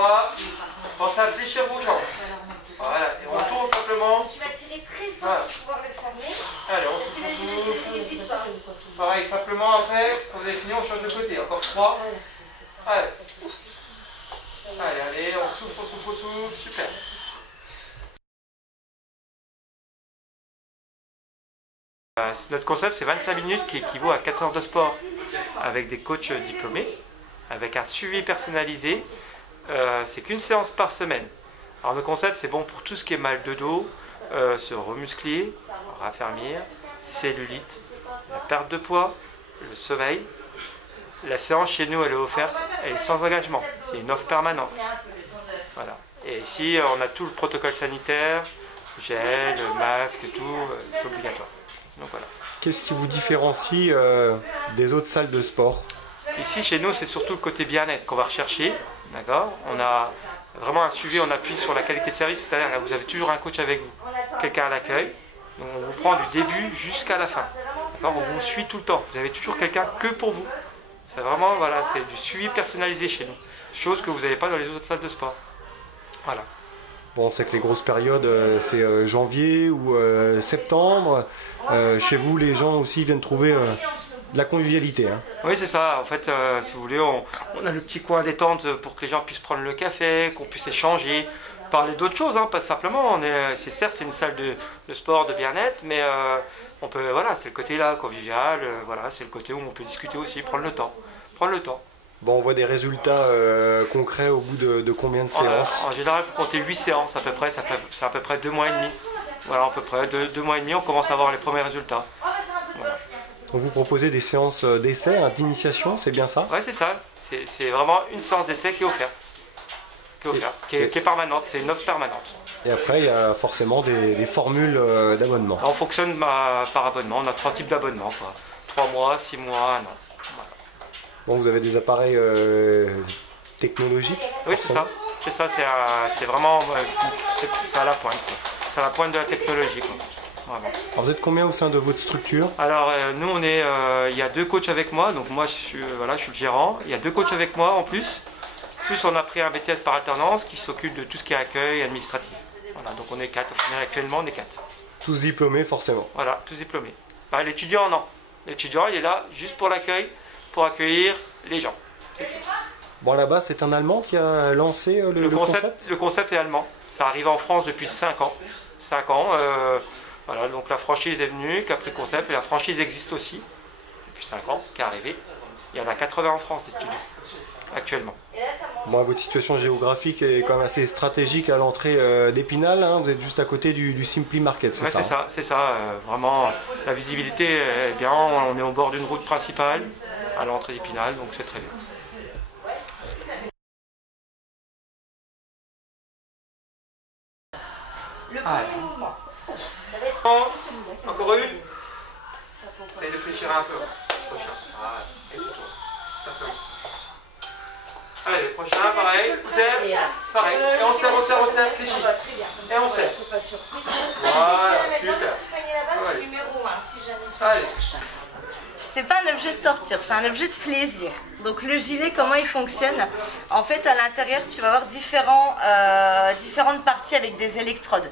bras. Pensez à fléchir vos jambes. Voilà, et on tourne simplement. Tu vas tirer très fort pour pouvoir le fermer. Allez, on souffle. Pareil, simplement après, quand vous avez fini, on change de côté. Encore 3. Allez. Allez, on souffle, super. Notre concept, c'est 25 minutes qui équivaut à 4 heures de sport avec des coachs diplômés, avec un suivi personnalisé. C'est qu'une séance par semaine. Alors le concept, c'est bon pour tout ce qui est mal de dos, se remuscler, raffermir, cellulite, la perte de poids, le sommeil. La séance chez nous, elle est offerte, elle est sans engagement, c'est une offre permanente. Voilà. Et ici, on a tout le protocole sanitaire, gel, masque, tout, c'est obligatoire. Donc voilà. Qu'est-ce qui vous différencie des autres salles de sport? Ici, chez nous, c'est surtout le côté bien-être qu'on va rechercher. D'accord? On a vraiment un suivi, on appuie sur la qualité de service, c'est-à-dire que vous avez toujours un coach avec vous, quelqu'un à l'accueil. On vous prend du début jusqu'à la fin. On vous suit tout le temps. Vous avez toujours quelqu'un que pour vous. C'est vraiment, voilà, c'est du suivi personnalisé chez nous. Chose que vous n'avez pas dans les autres salles de sport. Voilà. Bon, on sait que les grosses périodes, c'est janvier ou septembre. Chez vous, les gens aussi viennent trouver de la convivialité. Hein. Oui, c'est ça. En fait, si vous voulez, on a le petit coin détente pour que les gens puissent prendre le café, qu'on puisse échanger, parler d'autres choses, hein, pas simplement. Certes, c'est une salle de sport, de bien-être, mais on peut, voilà, c'est le côté là, convivial. Voilà, c'est le côté où on peut discuter aussi, prendre le temps. Bon, on voit des résultats concrets au bout de combien de séances? En général, il faut compter 8 séances à peu près, c'est à peu près 2 mois et demi. Voilà, à peu près 2 mois et demi, on commence à avoir les premiers résultats. Voilà. Donc vous proposez des séances d'essai, hein, d'initiation, c'est bien ça? Oui, c'est ça. C'est vraiment une séance d'essai qui est offerte. Qui est permanente, c'est une offre permanente. Et après, il y a forcément des formules d'abonnement. On fonctionne par abonnement, on a 3 types d'abonnements. 3 mois, 6 mois, 1 an. Bon, vous avez des appareils technologiques? Oui, c'est ça. C'est vraiment c'est à la pointe. C'est à la pointe de la technologie. Vraiment. Alors vous êtes combien au sein de votre structure? Alors nous, il y a 2 coachs avec moi. Donc moi, je suis le gérant. Il y a 2 coachs avec moi en plus. Plus on a pris un BTS par alternance qui s'occupe de tout ce qui est accueil administratif. Voilà, donc on est 4. Actuellement, on est 4. Tous diplômés, forcément. Voilà, tous diplômés. Bah, l'étudiant, non. L'étudiant, il est là juste pour l'accueil, pour accueillir les gens. Bon, là-bas, c'est un Allemand qui a lancé le concept? Le concept est allemand. Ça arrive en France depuis 5 ans. 5 ans. Voilà, donc la franchise est venue, qui a pris le concept, et la franchise existe aussi depuis 5 ans, qui est arrivée. Il y en a 80 en France d'étudiants, actuellement. Bon, votre situation géographique est quand même assez stratégique à l'entrée d'Épinal. Hein. Vous êtes juste à côté du Simply Market, c'est ça? C'est ça. Vraiment, la visibilité est bien. On est au bord d'une route principale à l'entrée d'Épinal, donc c'est très bien. Le premier mouvement. Ça va être... Encore une. Essayez de fléchir un peu. Allez, le prochain, pareil. Serre. Pareil. Et on serre, fléchit. Et on serre. Voilà, super. C'est numéro 1 si jamais tu cherches. C'est pas un objet de torture, c'est un objet de plaisir. Donc le gilet, comment il fonctionne? En fait, à l'intérieur, tu vas avoir différentes parties avec des électrodes.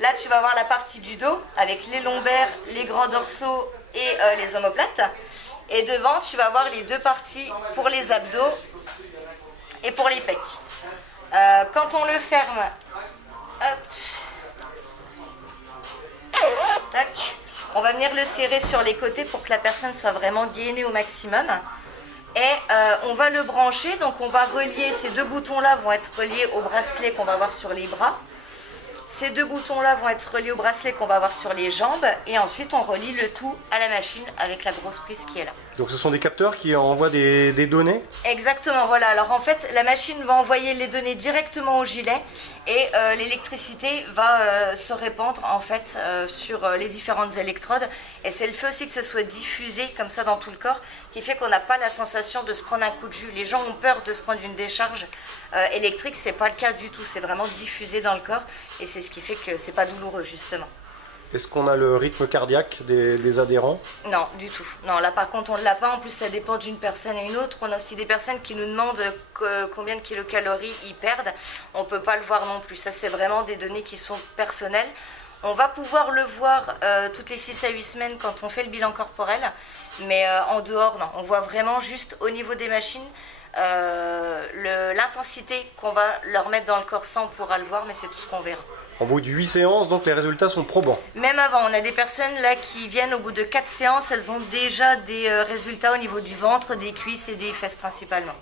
Là, tu vas avoir la partie du dos avec les lombaires, les grands dorsaux et les omoplates. Et devant, tu vas avoir les 2 parties pour les abdos et pour les pecs. Quand on le ferme, hop, tac. On va venir le serrer sur les côtés pour que la personne soit vraiment gainée au maximum. Et on va le brancher, donc on va relier, ces 2 boutons-là vont être reliés au bracelet qu'on va avoir sur les bras. Ces 2 boutons-là vont être reliés au bracelet qu'on va avoir sur les jambes. Et ensuite, on relie le tout à la machine avec la grosse prise qui est là. Donc ce sont des capteurs qui envoient des données? Exactement, voilà. Alors en fait, la machine va envoyer les données directement au gilet et l'électricité va se répandre en fait sur les différentes électrodes. Et c'est le fait aussi que ce soit diffusé comme ça dans tout le corps qui fait qu'on n'a pas la sensation de se prendre un coup de jus. Les gens ont peur de se prendre une décharge électrique, c'est pas le cas du tout. C'est vraiment diffusé dans le corps et c'est ce qui fait que c'est pas douloureux justement. Est-ce qu'on a le rythme cardiaque des adhérents? Non, du tout. Non, là par contre on ne l'a pas. En plus ça dépend d'une personne à une autre. On a aussi des personnes qui nous demandent combien de kilocalories ils perdent. On ne peut pas le voir non plus. Ça c'est vraiment des données qui sont personnelles. On va pouvoir le voir toutes les 6 à 8 semaines quand on fait le bilan corporel. Mais en dehors, non. On voit vraiment juste au niveau des machines l'intensité qu'on va leur mettre dans le corps. Ça on pourra le voir, mais c'est tout ce qu'on verra. En bout de 8 séances, donc les résultats sont probants. Même avant, on a des personnes là qui viennent au bout de 4 séances, elles ont déjà des résultats au niveau du ventre, des cuisses et des fesses principalement.